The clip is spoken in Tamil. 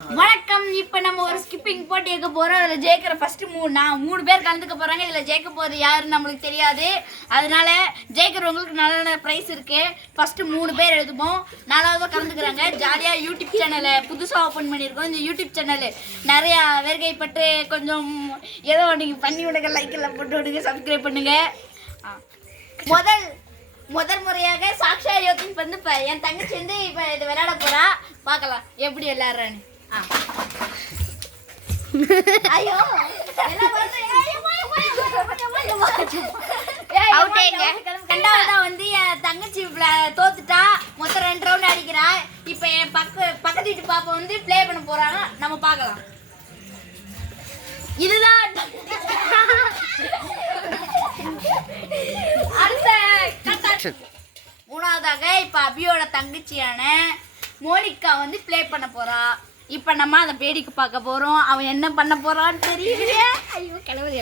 வணக்கம். இப்போ நம்ம ஒரு ஸ்கிப்பிங் போட்டி வைக்க போறோம். அதில் ஜெயிக்கிற ஃபர்ஸ்ட் மூணு பேர் கலந்துக்க போறாங்க. இதில் ஜெயிக்க போறது யாருன்னு நம்மளுக்கு தெரியாது. அதனால ஜெயிக்கிறவங்களுக்கு நல்ல நல்ல ப்ரைஸ் இருக்கு. ஃபர்ஸ்ட் 3 பேர் எழுதுவோம். 4வது கலந்துக்கிறாங்க. ஜாலியா யூடியூப் சேனலை புதுசாக ஓப்பன் பண்ணியிருக்கோம். இந்த யூடியூப் சேனல் நிறையா வேர்கைப்பட்டு கொஞ்சம் ஏதோ நீங்கள் பண்ணி விடுங்க, லைக் எல்லாம் போட்டு விடுங்க, சப்ஸ்கிரைப் பண்ணுங்க. முதல் முறையாக சாக்ஷா யோத்தின் வந்து இப்போ என் தங்கச்சி வந்து இப்போ இது விளையாட போறா. பார்க்கலாம் எப்படி விளையாடுறான்னு. ஐயோ ரெண்டாவதா வந்து என் தங்கச்சி தோத்துட்டா. மொத்தம் 2 ரவுண்ட் அடிக்கிறா. இப்ப என் பக்கத்து வீட்டு பாப்பா வந்து பிளே பண்ண போறாங்க. நம்ம பார்க்கலாம். இதுதான் மூணாவதாக இப்ப அபியோட தங்கச்சியான மோனிகா வந்து பிளே பண்ண போறா. இப்ப நம்ம அதை வேடிக்கை பார்க்க போறோம். அவன் என்ன பண்ண போறான்னு தெரியலையே. ஐயோ கிளம்பி